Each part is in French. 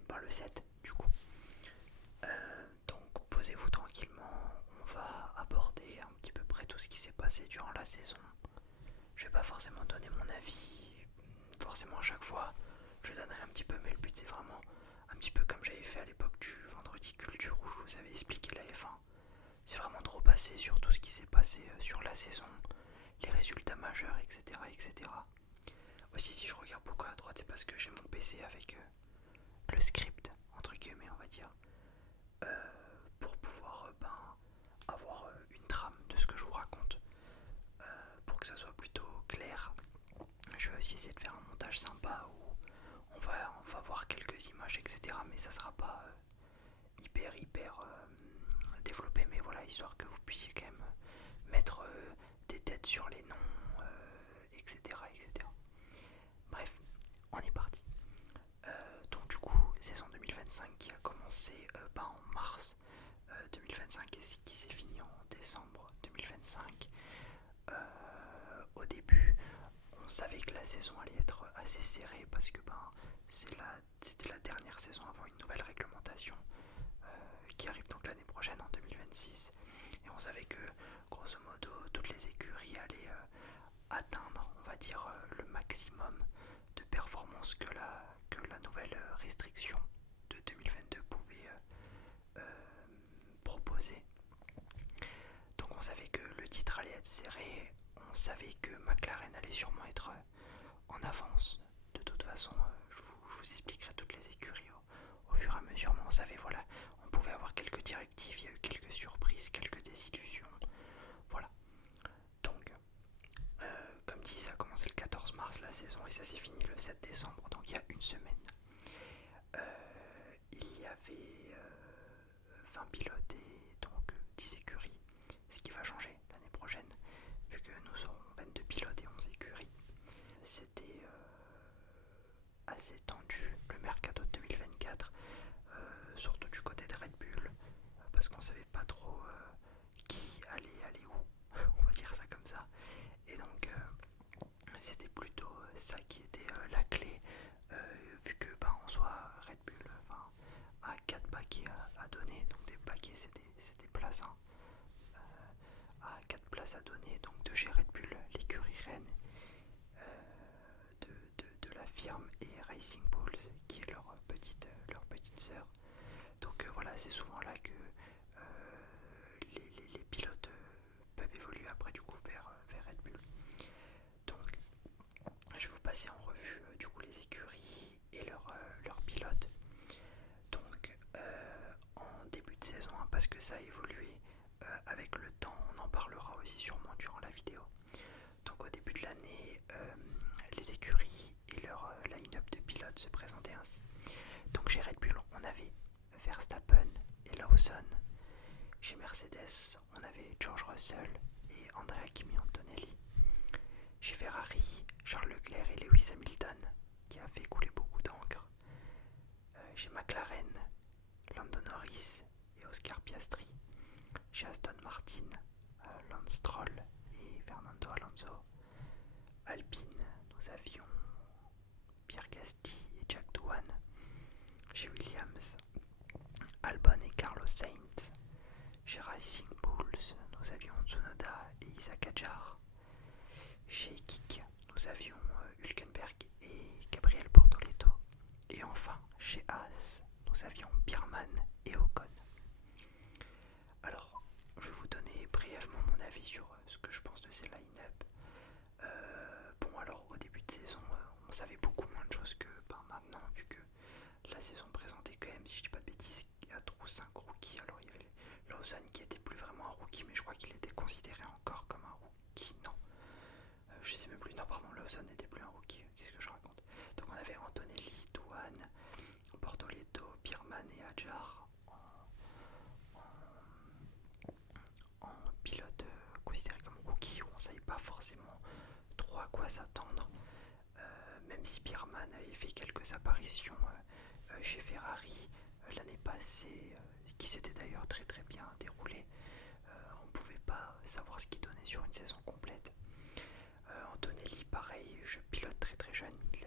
fini le 7 du coup. Donc posez-vous tranquillement, on va aborder un petit peu près tout ce qui s'est passé durant la saison. Je vais pas forcément donner mon avis, forcément à chaque fois, je donnerai un petit peu, mais le but c'est vraiment un petit peu comme j'avais fait à l'époque du Vendredi Culture où je vous avais expliqué la F1. C'est vraiment de repasser sur tout ce qui s'est passé sur la saison, les résultats majeurs, etc. etc. Aussi, si je regarde beaucoup à droite, c'est parce que j'ai mon PC avec le script, entre guillemets, on va dire, pour pouvoir avoir une trame de ce que je vous raconte, pour que ça soit plutôt clair. Je vais aussi essayer de faire un montage sympa où on va voir quelques images, etc. Mais ça sera pas hyper développé, mais voilà, histoire que vous puissiez quand même mettre des têtes sur les noms, etc., etc. Bref, on est parti. Donc du coup, saison 2025 qui a commencé en mars 2025 et qui s'est fini en décembre 2025. Au début, on savait que la saison allait être assez serrée parce que c'était la dernière saison avant une nouvelle réglementation qui arrive donc l'année prochaine en 2026. Et on savait que grosso modo toutes les écuries allaient atteindre, on va dire, le maximum de performance que la nouvelle restriction de 2022 pouvait proposer. Donc on savait que le titre allait être serré, on savait que McLaren allait sûrement être en avance. De toute façon, je vous expliquerai toutes les écuries au fur et à mesure, mais on savait, voilà, on pouvait avoir quelques directives, il y a eu quelques surprises, quelques désillusions, voilà. Donc, comme dit, ça a commencé le 14 mars la saison et ça s'est fini le 7 décembre, donc il y a une semaine. Il y avait 20 pilotes et donc 10 écuries, ce qui va changer l'année prochaine, vu que nous serons 22 pilotes et 11 écuries. C'était assez tendu le mercato de 2024, surtout du côté de Red Bull, parce qu'on savait pas trop qui allait aller où, on va dire ça comme ça. Et donc c'était plutôt ça qui était la clé, vu que en soi Red Bull a 4 paquets à donner, donc des paquets c'est des places, hein, à 4 places à donner, donc de chez Red Bull, l'écurie Rennes, de la firme et Racing Bulls qui est leur petite sœur. Donc voilà, c'est souvent là que les pilotes peuvent évoluer après du coup vers Red Bull. Donc je vais vous passer en revue du coup les écuries et leurs pilotes. Donc en début de saison, hein, parce que ça a évolué avec le temps, on en parlera aussi sûrement durant la vidéo. Donc au début de l'année, les écuries et leur line-up de pilotes se présentaient ainsi. Donc chez Red Bull, on avait Verstappen et Lawson. Chez Mercedes, on avait George Russell et Andrea Kimi Antonelli. Chez Ferrari, Charles Leclerc et Lewis Hamilton, qui a fait couler beaucoup d'encre. Chez McLaren, Lando Norris et Oscar Piastri. Chez Aston Martin, Lance Stroll et Fernando Alonso. Alpine, nous avions Pierre Gasly et Jack Doohan. Chez Williams, Albon et Carlos Sainz. Chez Racing Bulls, nous avions Tsunoda et Isaac Hadjar. Chez Kik, nous avions Hülkenberg et Gabriel Bortoleto. Et enfin, chez Haas, nous avions Biermann et Ocon. Alors, je vais vous donner brièvement mon avis sur ce que je pense de ces line-up. Bon, alors au début de saison, on savait beaucoup moins de choses que maintenant, vu que la saison présentait quand même, si je dis pas de bêtises, 4 ou 5 rookies. Alors il y avait Lawson qui était plus vraiment un rookie, mais je crois qu'il était considéré encore comme un rookie. Non, je sais même plus. Non, pardon, Lawson n'était plus un rookie. Qu'est-ce que je raconte? Donc on avait Antonelli, Doohan, Bortoleto, Biermann et Hadjar en pilote considéré comme rookie, où on savait pas forcément trop à quoi s'attendre. Même si Biermann avait fait quelques apparitions chez Ferrari l'année passée, qui s'était d'ailleurs très très bien déroulé, on ne pouvait pas savoir ce qu'il donnait sur une saison complète. Antonelli, pareil, je pilote très très jeune, il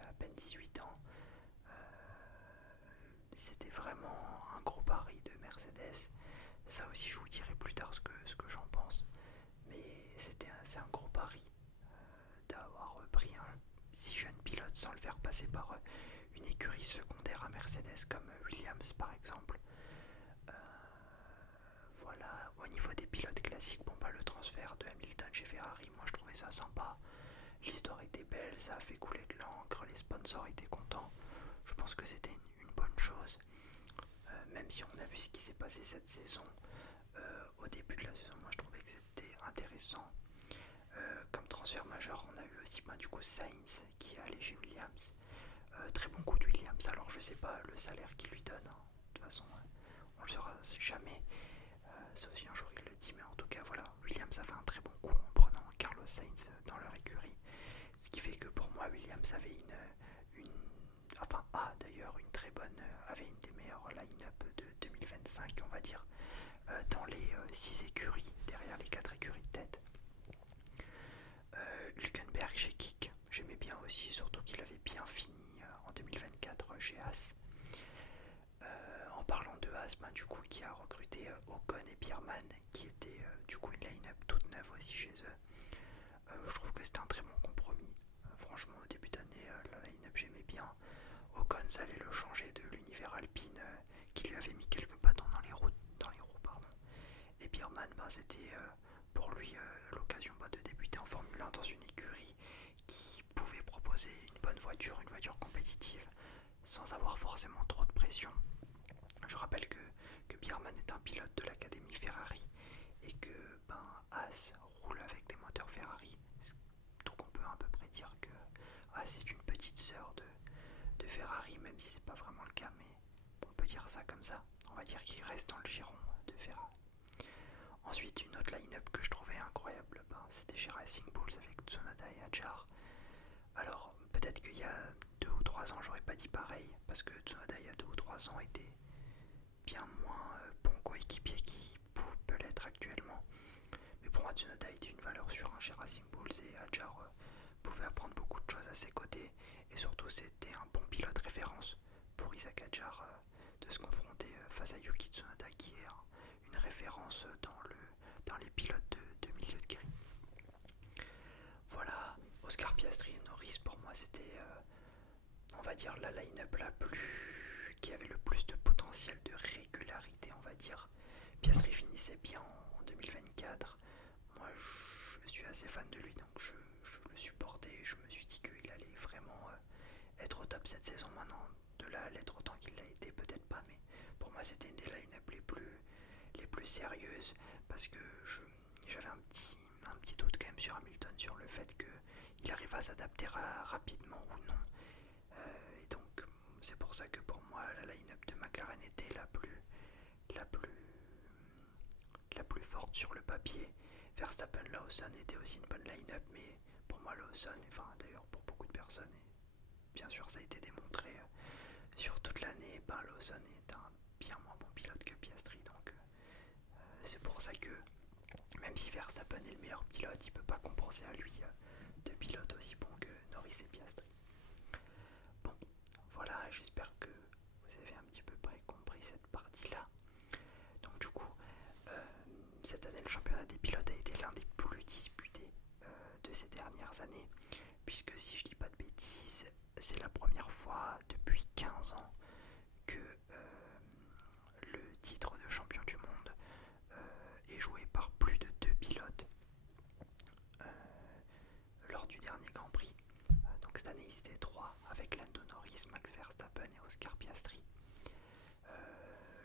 a à peine 18 ans. sans le faire passer par une écurie secondaire à Mercedes comme Williams par exemple. Voilà, au niveau des pilotes classiques, bon bah le transfert de Hamilton chez Ferrari, moi je trouvais ça sympa. L'histoire était belle, ça a fait couler de l'encre, les sponsors étaient contents. Je pense que c'était une bonne chose. Même si on a vu ce qui s'est passé cette saison, au début de la saison, moi je trouvais que c'était intéressant. Comme transfert majeur, on a eu aussi du coup Sainz qui est allé chez Williams. Très bon coup de Williams, alors je sais pas le salaire qu'il lui donne, hein. De toute façon on le saura jamais, sauf si un jour il le dit, mais en tout cas voilà, Williams a fait un très bon coup en prenant Carlos Sainz dans leur écurie, ce qui fait que pour moi Williams avait d'ailleurs une très bonne, avait une des meilleures line-up de 2025 on va dire, dans les 6 écuries, derrière les 4 écuries de tête. Hülkenberg chez Kik, j'aimais bien aussi, surtout qu'il avait bien fini en 2024 chez Haas. En parlant de Haas, du coup, qui a recruté Ocon et Biermann, qui était du coup une line-up toute neuve aussi chez eux. Je trouve que c'était un très bon compromis. Franchement, au début d'année, la line-up j'aimais bien. Ocon, ça allait le changer de l'univers Alpine, qui lui avait mis quelques bâtons dans les roues, pardon. Et Biermann, c'était pour lui l'occasion de débuter en Formule 1 dans une écurie qui pouvait proposer une bonne voiture, une voiture compétitive, sans avoir forcément trop de pression. Je rappelle que Biermann est un pilote de l'académie Ferrari et que Haas roule avec des moteurs Ferrari. Donc on peut à peu près dire que Haas est une petite sœur de Ferrari, même si c'est pas vraiment le cas, mais on peut dire ça comme ça. On va dire qu'il reste dans le giron de Ferrari. Ensuite, une autre line-up que je trouvais incroyable, c'était chez Racing Bulls avec Tsunoda et Hadjar. Alors, peut-être qu'il y a 2 ou 3 ans, j'aurais pas dit pareil, parce que Tsunoda, il y a 2 ou 3 ans, était bien moins bon coéquipier qu'il peut l'être actuellement. Mais pour moi, Tsunoda était une valeur sûre chez Racing Bulls et Hadjar pouvait apprendre beaucoup de choses à ses côtés. Et surtout, c'était un bon pilote référence pour Isaac Hadjar de se confronter face à Yuki Tsunoda, qui est une référence dans les pilotes de milieu de grille. Voilà, Oscar Piastri et Norris, pour moi, c'était, on va dire, la line-up qui avait le plus de potentiel de régularité, on va dire. Piastri finissait bien en 2024. Moi, je suis assez fan de lui, donc je le supportais. Je me suis dit qu'il allait vraiment être au top cette saison. Maintenant, de là à l'être autant qu'il l'a été, peut-être pas, mais pour moi, c'était une des line-up les plus sérieuses, parce que j'avais un petit doute quand même sur Hamilton, sur le fait qu'il arrive à s'adapter rapidement ou non. Et donc, c'est pour ça que pour moi, la line-up de McLaren était la plus forte sur le papier. Verstappen, Lawson était aussi une bonne line-up, mais pour moi, Lawson, enfin d'ailleurs pour beaucoup de personnes, et bien sûr ça a été démontré sur toute l'année, Lawson est un bien moins bon pilote que Piastri, donc c'est pour ça que même si Verstappen est le meilleur pilote, il ne peut pas compenser à lui deux pilotes aussi bons que Norris et Piastri. Bon, voilà, j'espère que vous avez un petit peu près compris cette partie-là. Donc du coup, cette année, le championnat des pilotes a été l'un des plus disputés de ces dernières années, puisque si je dis pas de bêtises, c'est la première fois depuis 15 ans que le titre de champion du monde est joué par plus de 2 pilotes lors du dernier Grand Prix. Donc cette année, c'était 3 avec Lando Norris, Max Verstappen et Oscar Piastri.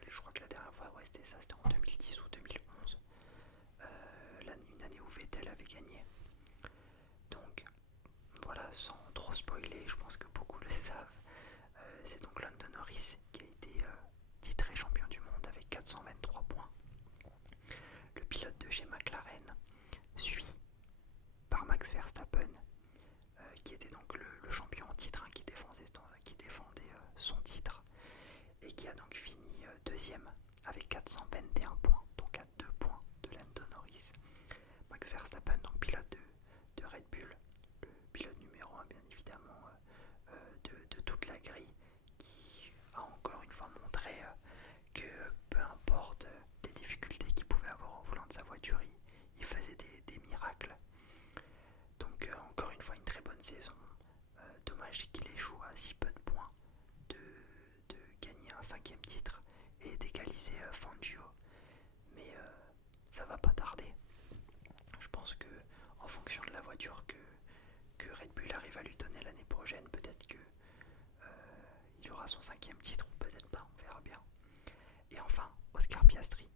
Je crois que la dernière fois, c'était ça, c'était en 2010 ou 2011. Une année où Vettel avait gagné. Donc voilà, sans trop spoiler, je pense que beaucoup le savent, c'est donc Lando Norris qui a été titré champion du monde avec 423 points. Le pilote de chez McLaren, suivi par Max Verstappen, qui était donc le champion en titre, qui défendait son titre, et qui a donc fini deuxième avec 421 points, donc à 2 points de Lando Norris. Max Verstappen, donc pilote de Red Bull, le pilote numéro 1 bien évidemment de toute la grille, qui a encore une fois montré que peu importe les difficultés qu'il pouvait avoir au volant de sa voiture, il faisait des miracles. Donc encore une fois une très bonne saison. Dommage dommage qu'il échoue à si peu de points de gagner un 5e titre et d'égaliser Fangio. Mais ça va pas tarder. Je pense que en fonction de la voiture que Red Bull arrive à lui donner l'année prochaine, peut-être que il aura son 5e titre ou peut-être pas, on verra bien. Et enfin, Oscar Piastri,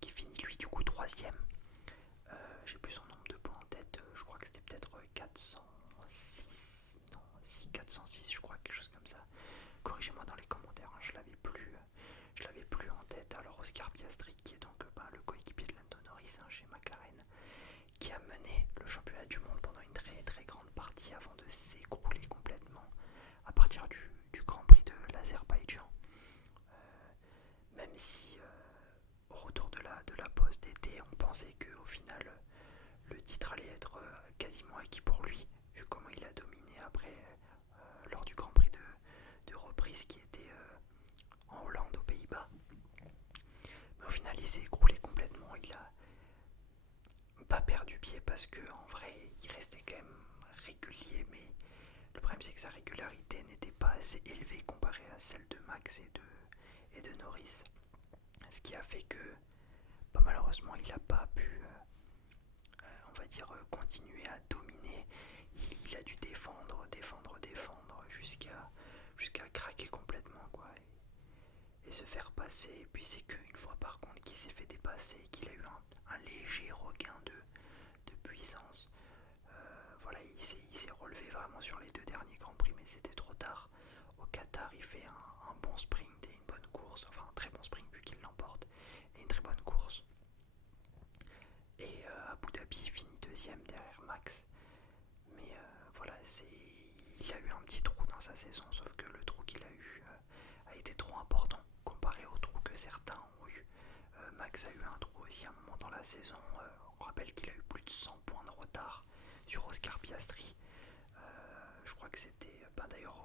qui finit lui du coup 3e. J'ai plus son nombre de points en tête, je crois que c'était peut-être 406, non, si 406 je crois, quelque chose comme ça. Corrigez-moi dans les commentaires, hein, je l'avais plus en tête. Alors Oscar Piastri, qui est donc le coéquipier de Lando Norris chez McLaren, qui a mené le championnat du monde pendant une très très grande partie avant de s'écrouler complètement à partir du Grand Prix de l'Azerbaïdjan. Même si au retour de la pause d'été, on pensait qu'au final le titre allait être quasiment acquis pour lui, vu comment il a dominé après lors du Grand Prix de reprise qui était en Hollande, aux Pays-Bas. Mais au final, il s'est écroulé complètement. Il a pas perdu pied parce que en vrai, il restait quand même régulier, mais le problème c'est que sa régularité n'était pas assez élevée comparée à celle de Max et de Norris. Ce qui a fait que malheureusement, il n'a pas pu on va dire continuer à dominer. Il a dû défendre jusqu'à craquer complètement quoi, et se faire passer. Et puis c'est qu'une fois par contre qu'il s'est fait dépasser, qu'il a eu un léger regain de puissance. Voilà, il s'est relevé vraiment sur les 2 derniers Grands Prix, mais c'était trop tard. Au Qatar, il fait un bon sprint et une bonne course, enfin un très bon sprint vu qu'il l'emporte, et une très bonne course. Et Abu Dhabi finit 2e derrière Max. Mais voilà, il a eu un petit trou dans sa saison, sauf que le trou qu'il a eu a été trop important comparé au trou que certains ont eu. Max a eu un trou aussi à un moment dans la saison. On rappelle qu'il a eu plus de 100 points de retard sur Oscar Piastri. Je crois que c'était d'ailleurs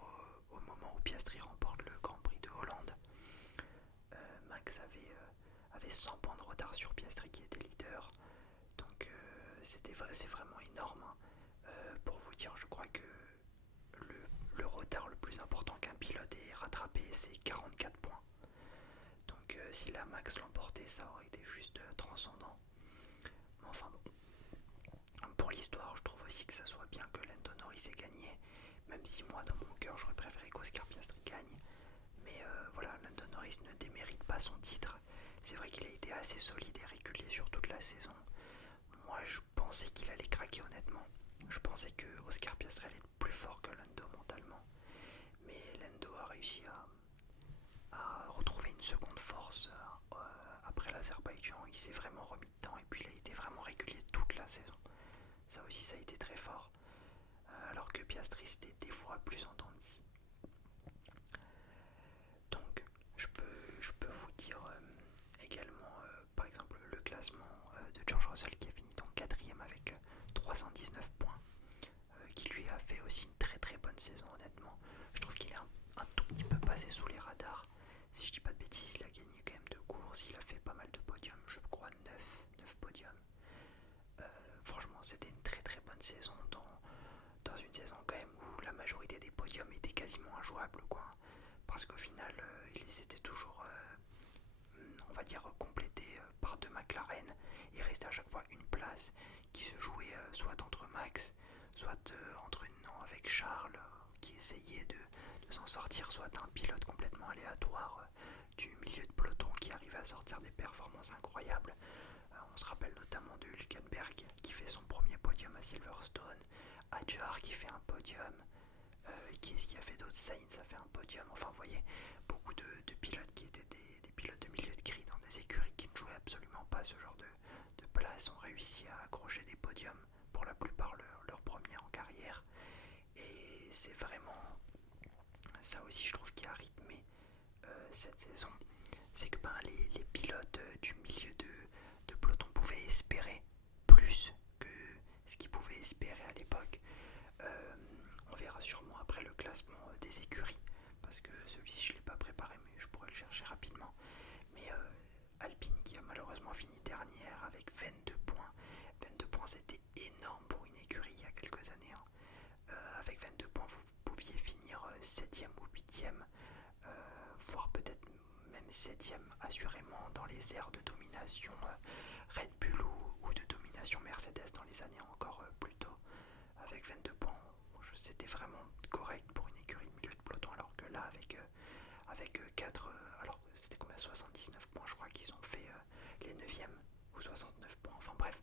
au moment où Piastri remporte le Grand Prix de Hollande. Max avait 100 points de retard sur Piastri qui était leader. Donc c'est vraiment énorme. Pour vous dire, je crois que le retard le plus important qu'un pilote ait rattrapé, c'est 44 points. Donc si la Max l'emportait, ça aurait été juste transcendant. Mais enfin bon, pour l'histoire, je trouve aussi que ça soit bien que Lando Norris ait gagné, même si moi dans mon cœur j'aurais préféré qu'Oscar Piastri gagne. Mais voilà, Lando Norris ne démérite pas son titre. C'est vrai qu'il a été assez solide et régulier sur toute la saison. Moi je pensais qu'il allait craquer honnêtement. Je pensais que Oscar Piastri allait être plus fort que Lando mentalement. Mais Lando a réussi à retrouver une seconde force après l'Azerbaïdjan. Il s'est vraiment remis dedans et puis il a été vraiment régulier toute la saison. Ça aussi ça a été très fort. Alors que Piastri c'était des fois plus en dents de scie. Donc je peux vous dire également par exemple le classement de George Russell qui a fini donc 4e avec 319 points, qui lui a fait aussi une très très bonne saison honnêtement. Je trouve qu'il est un tout petit peu passé sous les radars. Si je dis pas de bêtises, il a gagné quand même 2 courses, il a fait pas mal de podiums, je crois 9 podiums. Franchement c'était une très très bonne saison dans une saison quand même où la majorité des podiums étaient quasiment injouables quoi. Parce qu'au final ils étaient toujours on va dire complétés par 2 McLaren. Il restait à chaque fois une place qui se jouait soit entre Max, soit entre avec Charles qui essayait de s'en sortir, soit un pilote complètement aléatoire du milieu de peloton qui arrivait à sortir des performances incroyables. On se rappelle notamment de Hülkenberg qui fait son premier podium à Silverstone, Hadjar qui fait un podium, qui est-ce qui a fait d'autres, Sainz a fait un podium, enfin vous voyez, beaucoup de pilotes qui étaient des pilotes de milieu de grille dans des écuries qui ne jouaient absolument pas ce genre de place ont réussi à accrocher des podiums, pour la plupart leur premier en carrière. Et c'est vraiment ça aussi je trouve qui a rythmé cette saison, c'est que les pilotes du milieu de peloton pouvaient espérer plus que ce qu'ils pouvaient espérer à l'époque. On verra sûrement après le classement des écuries, parce que celui-ci je ne l'ai pas préparé mais je pourrais le chercher rapidement. Mais Alpine qui a malheureusement fini dernière avec 22 points. 22 points c'était énorme pour une écurie il y a quelques années. Avec 22 points vous pouviez finir 7ème assurément dans les airs de domination Red Bull ou de domination Mercedes dans les années encore plus tôt, avec 22 points. C'était vraiment correct pour une écurie de milieu de peloton, alors que là avec 4, alors c'était combien, 79 points, je crois qu'ils ont fait les 9e ou 69 points, enfin bref,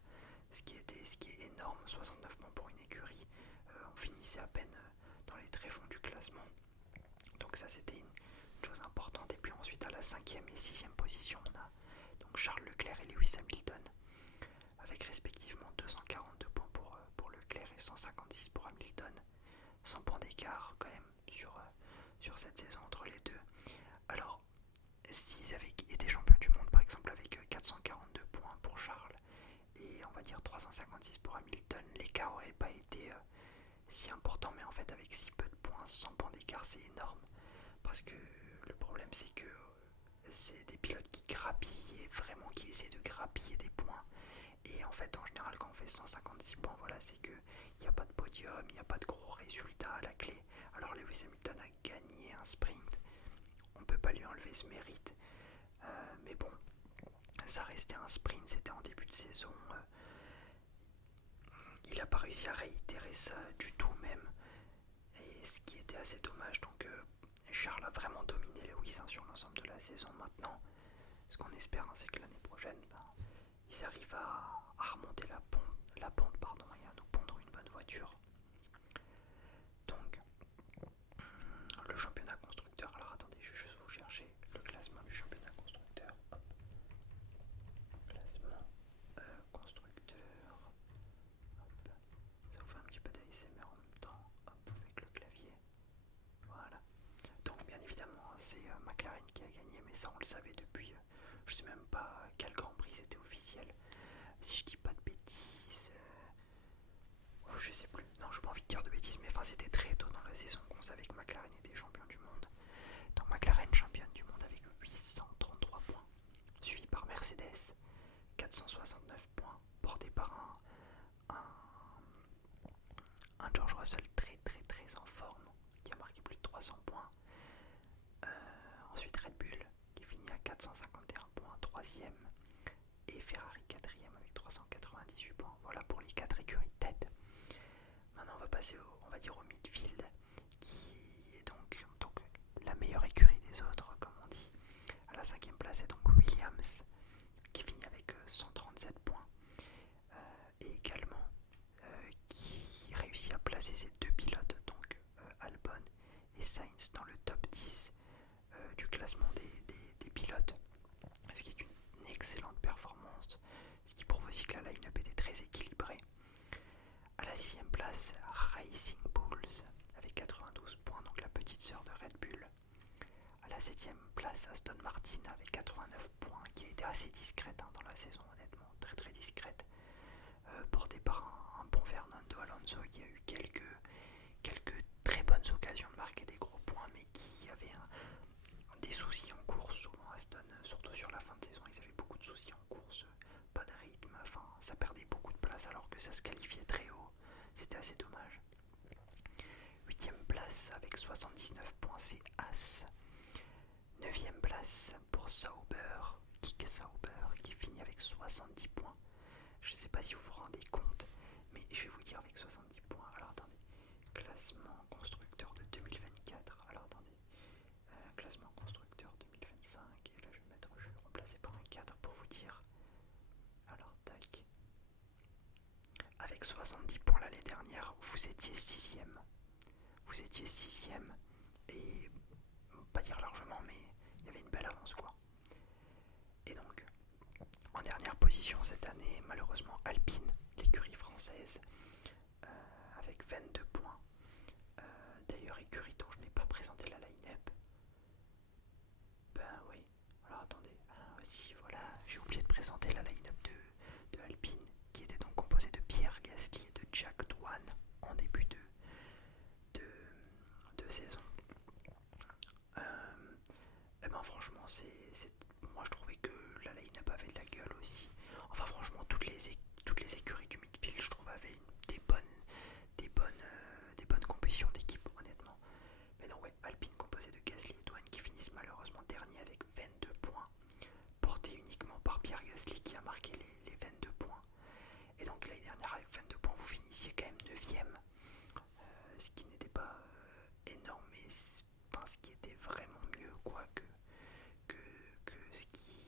ce qui est énorme, 69 points pour une écurie. On finissait à peine dans les tréfonds du classement, donc ça c'était une chose importante. Et puis ensuite à la 5e et 6e position, on a donc Charles Leclerc et Lewis Hamilton, avec respectivement 242 points pour Leclerc et 156 pour Hamilton, 100 points d'écart quand même sur cette saison entre les deux. Alors, s'ils avaient été champions du monde par exemple avec 442 points pour Charles et on va dire 356 pour Hamilton, l'écart aurait pas été si important, mais en fait avec si peu de points, 100 points d'écart, c'est énorme, parce que le problème c'est que c'est des pilotes qui grappillent, et vraiment qui essaient de grappiller des points, et en fait en général quand on fait 156 points, voilà, c'est que il n'y a pas de podium, il n'y a pas de gros résultats à la clé. Alors Lewis Hamilton a gagné un sprint, on peut pas lui enlever ce mérite, mais bon, ça restait un sprint, c'était en début de saison, il n'a pas réussi à réitérer ça du tout même, et ce qui était assez dommage. Donc Charles a vraiment dominé Lewis sur l'ensemble de la saison. Maintenant, ce qu'on espère, c'est que l'année prochaine, ils arrivent à remonter la pente et à nous pondre une bonne voiture. Donc, le championnat constructeur, alors attendez, je vais juste vous chercher le classement du championnat constructeur. Hop. Classement constructeur. Hop. Ça vous fait un petit peu d'ASMR en même temps, hop, avec le clavier. Voilà. Donc bien évidemment, c'est McLaren qui a gagné, mais ça on le savait depuis, je sais même pas quel Grand Prix c'était officiel. Si je dis pas de bêtises, je sais plus, non j'ai pas envie de dire de bêtises, mais enfin c'était très tôt dans la saison qu'on savait que McLaren était champion du monde. Donc McLaren championne du monde avec 833 points, suivi par Mercedes, 469 points, porté par un George Russell très très très en forme, qui a marqué plus de 300 points. Ensuite Red Bull qui finit à 451 points, 3ème, et Ferrari 4ème avec 398 points. Voilà pour les 4 écuries de tête. Maintenant on va passer on va dire au midfield, qui est donc la meilleure écurie des autres, comme on dit. À la 5ème place c'est donc Williams qui finit avec 137 points, et également qui réussit à placer ses deux pilotes, donc Albon et Sainz, dans le top 10 du classement des pilotes, ce qui est une excellente performance, ce qui prouve aussi que la line-up était très équilibrée. À la 6ème place, Racing Bulls avec 92 points, donc la petite sœur de Red Bull. À la 7ème place, Aston Martin avec 89 points, qui a été assez discrète dans la saison, honnêtement, très très discrète, portée par un bon Fernando Alonso qui a eu quelques très bonnes occasions de marquer des gros points, mais qui avait des soucis en course. Souvent Aston, surtout sur la fin de saison, ils avaient beaucoup de soucis en course, pas de rythme, enfin ça perdait beaucoup de place alors que ça se qualifiait très haut, c'était assez dommage. 8ème place avec 79 points, c'est As. 9ème place pour Kick Sauber, qui finit avec 70 points. Je ne sais pas si vous vous rendez compte, mais je vais vous dire avec 70 points. Alors attendez, classement constructeur de 2024. Alors attendez, classement constructeur 2025. Et là je vais remplacer par un 4 pour vous dire. Alors tac. Avec 70 points l'année dernière, vous étiez 6ème. Vous étiez 6ème, et pas dire largement, mais il y avait une belle avance quoi. Et donc, en dernière position cette année, malheureusement Alpine, l'écurie française, avec 22 points. D'ailleurs, écurie dont je n'ai pas présenté la line-up. Ben oui, alors attendez, si voilà, j'ai oublié de présenter la line-up de Alpine, qui était donc composée de Pierre Gasly et de Jack Doohan en début par Pierre Gasly qui a marqué les 22 points. Et donc l'année dernière avec 22 points vous finissiez quand même 9ème, ce qui n'était pas énorme, mais ce qui était vraiment mieux quoi que ce qui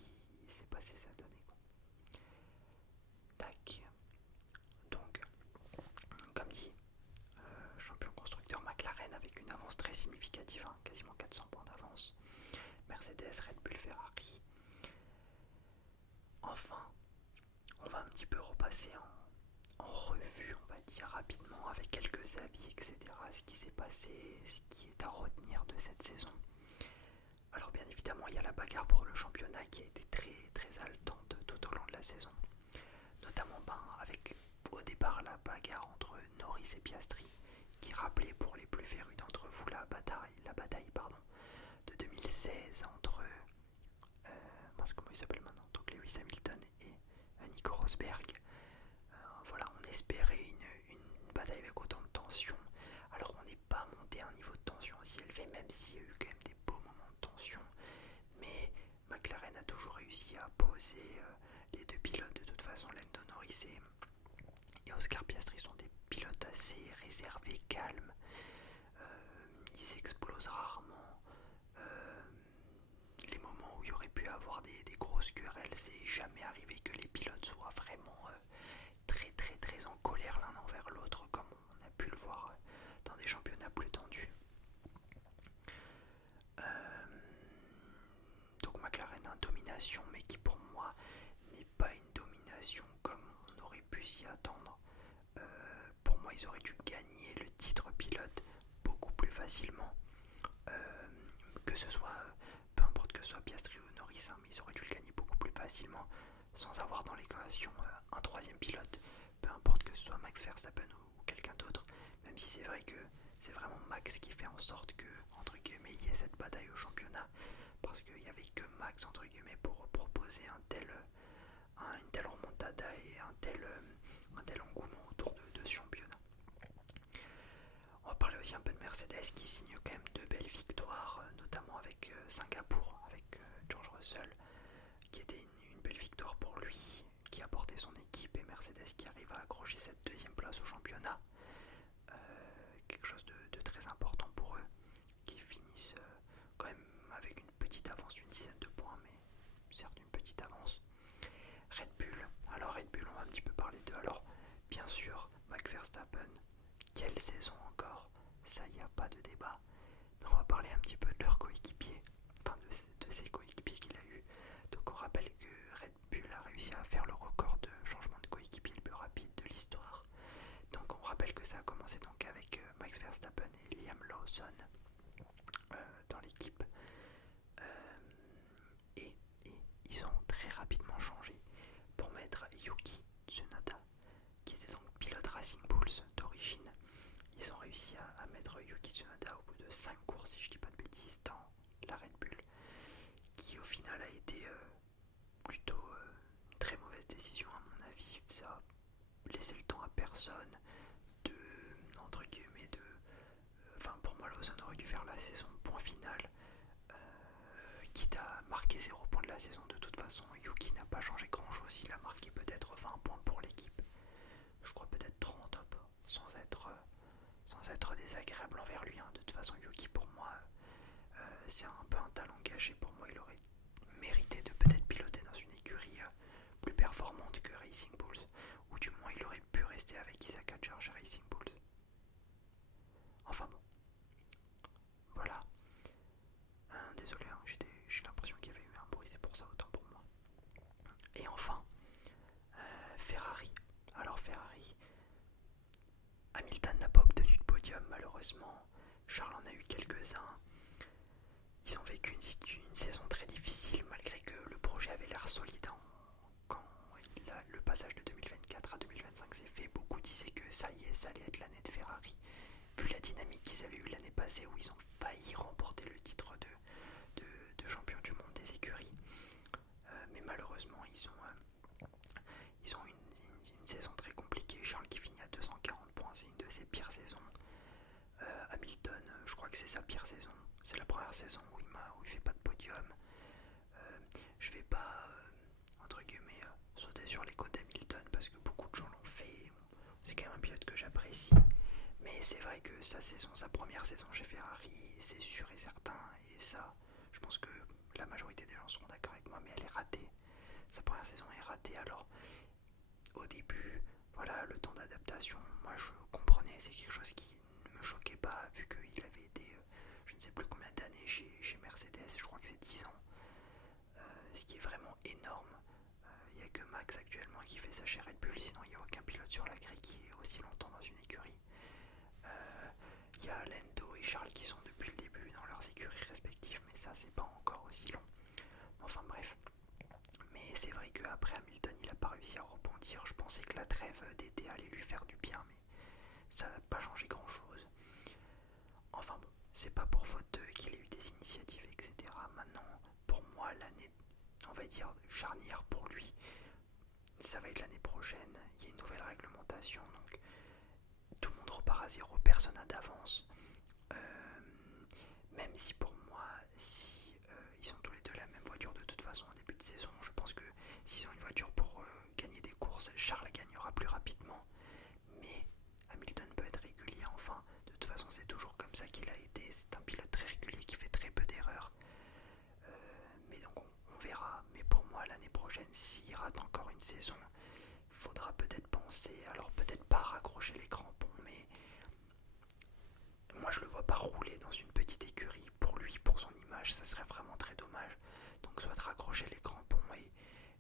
s'est passé cette année quoi. Tac. Donc comme dit, champion constructeur McLaren avec une avance très significative, hein, quasiment 400 points d'avance. Mercedes, Red Bull, Ferrari. Enfin, on va un petit peu repasser en revue, on va dire rapidement, avec quelques avis, etc. Ce qui s'est passé, ce qui est à retenir de cette saison. Alors bien évidemment, il y a la bagarre pour le championnat qui a été très très haletante tout au long de la saison. Notamment avec au départ la bagarre entre Norris et Piastri, qui rappelait pour les plus férus d'entre vous la bataille de 2016 entre comment il s'appelle maintenant, donc Lewis Hamilton et Nico Rosberg. Voilà, on espérait une bataille avec autant de tension. Alors on n'est pas monté à un niveau de tension aussi élevé, même s'il y a eu quand même des beaux moments de tension. Mais McLaren a toujours réussi à poser les deux pilotes. De toute façon, Lando Norris et Oscar Piastri sont des pilotes assez réservés, calmes. Ils s'explosent rarement. Les moments où il y aurait pu avoir des grosses querelles, c'est jamais arrivé que les pilotes soient vraiment très très très en colère l'un envers l'autre, comme on a pu le voir dans des championnats plus tendus. Donc McLaren a une domination, mais qui pour moi n'est pas une domination comme on aurait pu s'y attendre. Pour moi, ils auraient dû gagner le titre pilote beaucoup plus facilement. Que ce soit, peu importe que ce soit Piastri ou Norris, hein, mais ils auraient dû le gagner beaucoup plus facilement sans avoir dans l'équation un troisième pilote, peu importe que ce soit Max Verstappen ou quelqu'un d'autre, même si c'est vrai que c'est vraiment Max qui fait en sorte que, entre guillemets, il y ait cette bataille au championnat, parce qu'il n'y avait que Max, entre guillemets, pour proposer une telle remontada et un tel engouement autour de ce championnat. On va parler aussi un peu de Mercedes qui signe quand même de belles victoires, notamment avec Singapour, avec George Russell, qui était une belle victoire pour lui, qui a porté son équipe, et Mercedes qui arrive à accrocher cette deuxième place au championnat. Quelque chose de très important pour eux, qui finissent quand même avec une petite avance d'une dizaine de points, mais certes une petite avance. Red Bull, alors Red Bull, on va un petit peu parler d'eux. Alors bien sûr, Max Verstappen, quelle saison encore, ça y a pas de débat, mais on va parler un petit peu de leur coéquipier, enfin de ses coéquipiers qu'il a eu. Donc on rappelle que Red Bull a réussi à faire le record de changement de coéquipier le plus rapide de l'histoire. Donc on rappelle que ça a commencé donc avec Max Verstappen et Liam Lawson dans l'équipe. Et ils ont très rapidement changé pour mettre Yuki Tsunoda, qui était donc pilote Racing Bulls d'origine. Ils ont réussi à mettre Yuki Tsunoda au bout de 5 courses, si je dis pas de bêtises, dans la Red Bull, qui au final a été plutôt une très mauvaise décision à mon avis. Ça a laissé le temps à personne de, entre guillemets, enfin pour moi Lawson aurait dû faire la saison point final, quitte à marquer 0 points de la saison. De toute façon, Yuki n'a pas changé grand chose, il a marqué peut-être 20 points pour l'équipe, je crois peut-être 30 sans être désagréable envers lui, hein. De toute façon Yuki pour moi c'est un peu un talent gâché. Pour moi il aurait mérité de peut-être piloter dans une écurie plus performante que Racing Bulls, ou du moins il aurait pu rester avec Isaac Hadjar chez Racing Bulls. Enfin bon, voilà. Désolé, hein, j'ai l'impression qu'il y avait eu un bruit, c'est pour ça, autant pour moi. Et enfin, Ferrari. Alors Ferrari, Hamilton n'a pas obtenu de podium malheureusement, Charles en a eu quelques-uns. Ils ont vécu une saison très difficile malgré que le projet avait l'air solide. Quand le passage de 2024 à 2025 s'est fait, beaucoup disaient que ça y est, ça allait être l'année de Ferrari, vu la dynamique qu'ils avaient eue l'année passée où ils ont failli remporter le titre de champion du monde des écuries. Mais malheureusement ils ont une saison très compliquée. Charles qui finit à 240 points, c'est une de ses pires saisons. Hamilton, je crois que c'est sa pire saison. C'est la première saison où il fait pas de podium. Je vais pas entre c'est vrai que sa première saison chez Ferrari, c'est sûr et certain, et ça, je pense que la majorité des gens seront d'accord avec moi, mais elle est ratée. Sa première saison est ratée, alors au début, voilà, le temps d'adaptation, moi je comprenais, c'est quelque chose qui ne me choquait pas, vu qu'il avait été, je ne sais plus combien d'années chez Mercedes, je crois que c'est 10 ans, ce qui est vraiment énorme. Il n'y a que Max actuellement qui fait ça chez Red Bull, sinon il n'y a aucun pilote sur la grille qui est aussi longtemps dans une écurie. Il y a Lando et Charles qui sont depuis le début dans leurs écuries respectives, mais ça c'est pas encore aussi long. Enfin bref. Mais c'est vrai qu'après Hamilton il a pas réussi à rebondir. Je pensais que la trêve d'été allait lui faire du bien, mais ça n'a pas changé grand chose. Enfin bon, c'est pas pour faute qu'il ait eu des initiatives, etc. Maintenant, pour moi, l'année, on va dire, charnière pour lui, ça va être l'année prochaine. Il y a une nouvelle réglementation, donc tout le monde repart à zéro, personne n'a d'avance. Même si pour moi, si ils ont tous les deux la même voiture de toute façon au début de saison, je pense que s'ils ont une voiture pour gagner des courses, Charles gagnera plus rapidement. Mais Hamilton peut être régulier, enfin, de toute façon c'est toujours comme ça qu'il a été, c'est un pilote très régulier qui fait très peu d'erreurs. Mais donc on verra, mais pour moi l'année prochaine, s'il rate encore une saison, il faudra peut-être penser, alors peut-être pas raccrocher les crampons, mais moi je le vois pas rouler dans une petite écurie. Pour lui, pour son image, ça serait vraiment très dommage. Donc soit raccrocher les crampons et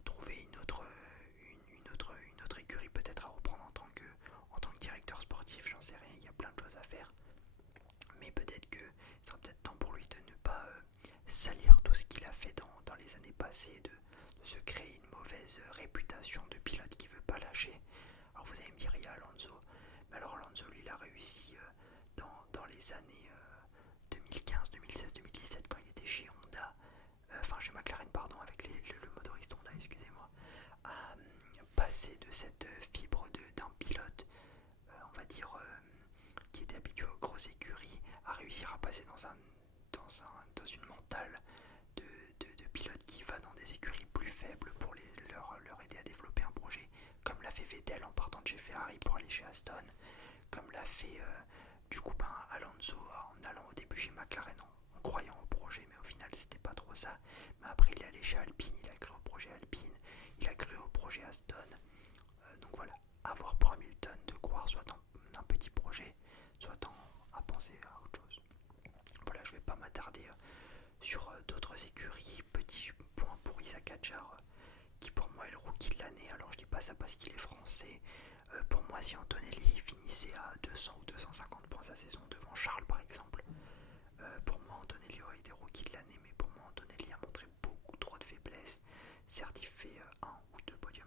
trouver une autre écurie peut-être à reprendre en tant que directeur sportif, j'en sais rien, il y a plein de choses à faire. Mais peut-être que ce sera peut-être temps pour lui de ne pas salir tout ce qu'il a fait dans les années passées, de se créer une mauvaise réputation de pilote qui veut pas lâcher. Alors vous allez me dire, il y a Alonso, mais alors Alonso lui il a réussi dans les années 2015, 2016, 2017 quand il était chez Honda, enfin chez McLaren pardon, avec le motoriste Honda, excusez-moi, à passer de cette fibre d'un pilote, on va dire, qui était habitué aux grosses écuries, à réussir à passer dans une mentale de pilote qui va dans des écuries plus faibles pour leur aider à développer un projet, comme l'a fait Vettel en partant de chez Ferrari pour aller chez Aston, comme l'a fait du coup Alonso en allant au début chez McLaren en croyant au projet, mais au final c'était pas trop ça. Mais après il est allé chez Alpine, il a cru au projet Alpine, il a cru au projet Aston. Donc voilà, avoir pour Hamilton de croire soit dans un petit projet, soit à penser à autre chose. Voilà, je vais pas m'attarder sur d'autres écuries. Petit point pour Isaac Hadjar, qui pour moi est le rookie de l'année. Alors je dis pas ça parce qu'il est français. Pour moi, si Antonelli finissait à 200 ou 250 points sa saison devant Charles par exemple, pour moi Antonelli aurait été rookie de l'année, mais pour moi Antonelli a montré beaucoup trop de faiblesses. Certes il fait un podium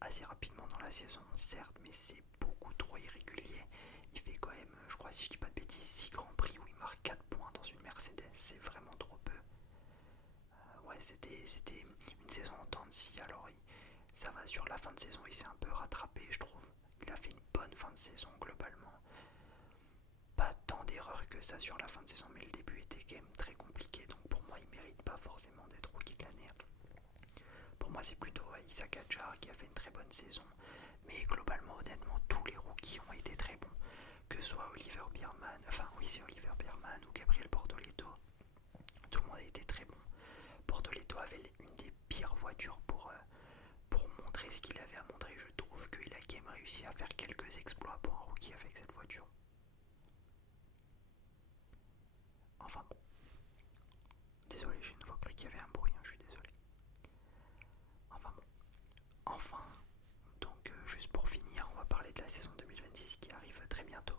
assez rapidement dans la saison, certes, mais c'est beaucoup trop irrégulier. Il fait quand même, je crois si je dis pas de bêtises, 6 grands prix où il marque 4 points dans une Mercedes, c'est vraiment trop peu. Ouais, c'était une saison en temps de scie, alors ça va sur la fin de saison, il s'est un peu rattrapé, je trouve. Il a fait une bonne fin de saison globalement. Pas tant d'erreurs que ça sur la fin de saison, mais le début était quand même très compliqué, donc pour moi il mérite pas forcément d'être rookie de l'année. Pour moi c'est plutôt Isaac Hadjar qui a fait une très bonne saison, mais globalement honnêtement tous les rookies ont été très bons, que ce soit Oliver Biermann, c'est Oliver Biermann ou Gabriel Bortoleto, tout le monde a été très bon. Bortoleto avait une des pires voitures pour montrer ce qu'il avait à montrer. Je trouve qu'il a quand même réussi à faire quelques exploits pour un rookie avec cette voiture. Enfin bon, désolé, j'ai une fois cru qu'il y avait un bruit, je suis désolé. Enfin bon, enfin, donc juste pour finir, on va parler de la saison 2026 qui arrive très bientôt,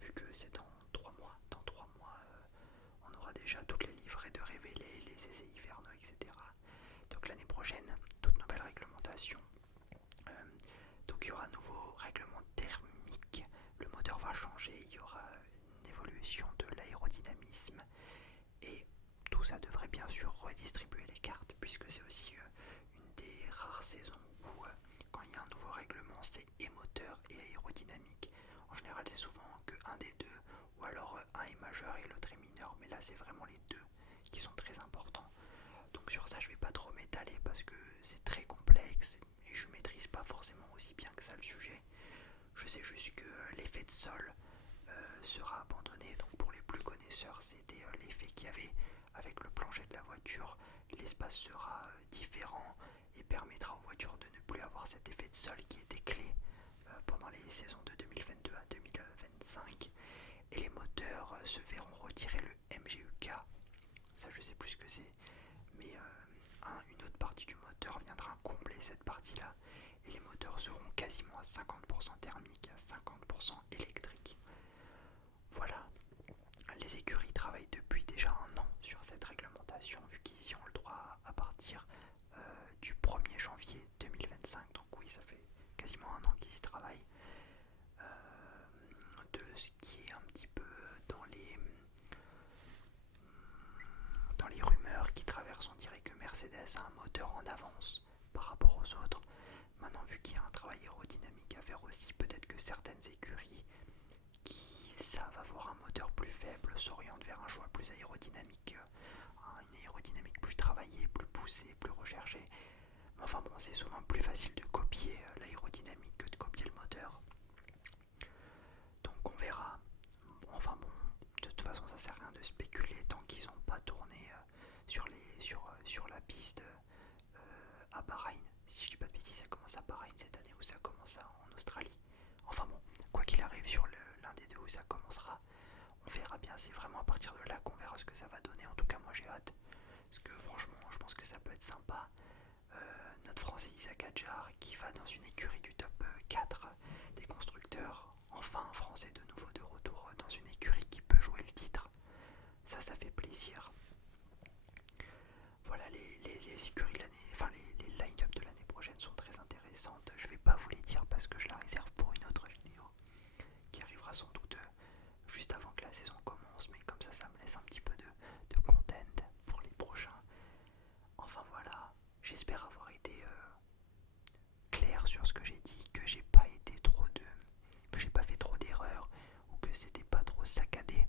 vu que c'est dans 3 mois. Dans 3 mois, on aura déjà toutes les livrées de révélés, les essais hivernaux, etc. Donc l'année prochaine, toute nouvelle réglementation. Donc il y aura un nouveau règlement thermique, le moteur va changer, il y aura une évolution de l'aérodynamisme et tout ça devrait bien sûr redistribuer les cartes, puisque c'est aussi une des rares saisons où quand il y a un nouveau règlement c'est et moteur et aérodynamique. En général c'est souvent qu'un des deux, ou alors un est majeur et l'autre est mineur, mais là c'est vraiment les deux qui sont très importants. Donc sur ça je vais pas trop m'étaler parce que c'est très complexe et je maîtrise pas forcément aussi bien que ça le sujet. Je sais juste que l'effet de sol compresseur, c'était l'effet qu'il y avait avec le plancher de la voiture. L'espace sera différent et permettra aux voitures de ne plus avoir cet effet de sol qui était clé pendant les saisons de 2022 à 2025. Et les moteurs se verront retirer le MGUK. Ça, je sais plus ce que c'est, mais une autre partie du moteur viendra combler cette partie-là. Et les moteurs seront quasiment à 50% thermiques, à 50% électriques. Voilà, les écuries travaillent depuis déjà un an sur cette réglementation, vu qu'ils y ont le droit à partir du 1er janvier 2025. Donc oui, ça fait quasiment un an qu'ils y travaillent. De ce qui est un petit peu dans les rumeurs qui traversent, on dirait que Mercedes a un moteur en avance par rapport aux autres. Maintenant, vu qu'il y a un travail aérodynamique à faire aussi, peut-être que certaines écuries qui savent avoir un moteur plus faible s'orientent vers un choix plus aérodynamique, une aérodynamique plus travaillée, plus poussée, plus recherchée. Mais enfin bon, c'est souvent plus facile de copier l'aérodynamique que de copier le moteur. Donc on verra. Enfin bon, de toute façon ça sert à rien de spéculer tant qu'ils n'ont pas tourné sur la piste à Bahreïn. Si je dis pas de bêtises, ça commence à Bahreïn cette année ou ça commence en Australie. Enfin bon, quoi qu'il arrive sur l'un des deux où ça commencera, on verra bien. C'est vraiment à partir de là qu'on verra ce que ça va donner. En tout cas moi j'ai hâte, parce que franchement je pense que ça peut être sympa. Notre Français Isaac Hadjar qui va dans une écurie du top 4 des constructeurs. Enfin un Français de nouveau de retour dans une écurie qui peut jouer le titre. Ça fait plaisir. Voilà, les écuries de l'année, enfin les line-up de l'année prochaine sont très intéressantes. Je vais pas vous les dire parce que je la réserve pour une autre vidéo qui arrivera sans doute juste avant que la saison commence, mais comme ça me laisse un petit peu de content pour les prochains. Enfin voilà, j'espère avoir été clair sur ce que j'ai dit, que j'ai pas fait trop d'erreurs ou que c'était pas trop saccadé.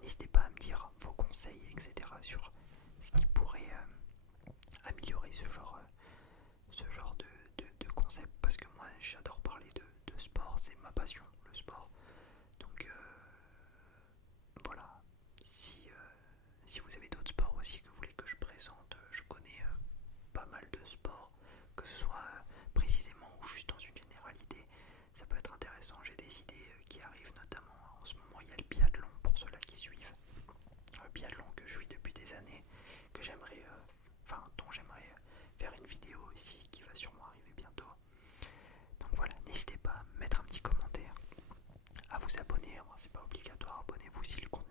N'hésitez pas à me dire vos conseils, etc. sur ce qui pourrait améliorer ce genre de concept, parce que moi j'adore parler de sport, c'est ma passion, le sport. Donc voilà, si vous avez d'autres sports aussi que vous voulez que je présente, je connais pas mal de sports, que ce soit précisément ou juste dans une généralité, ça peut être intéressant. J'ai des idées qui arrivent, notamment en ce moment il y a le biathlon pour ceux-là qui suivent, le biathlon que je suis depuis des années, que j'aimerais, dont j'aimerais faire une vidéo ici qui va sûrement arriver bientôt. Donc voilà, n'hésitez pas à mettre un petit commentaire, à vous abonner, c'est pas obligatoire, abonnez-vous si le contenu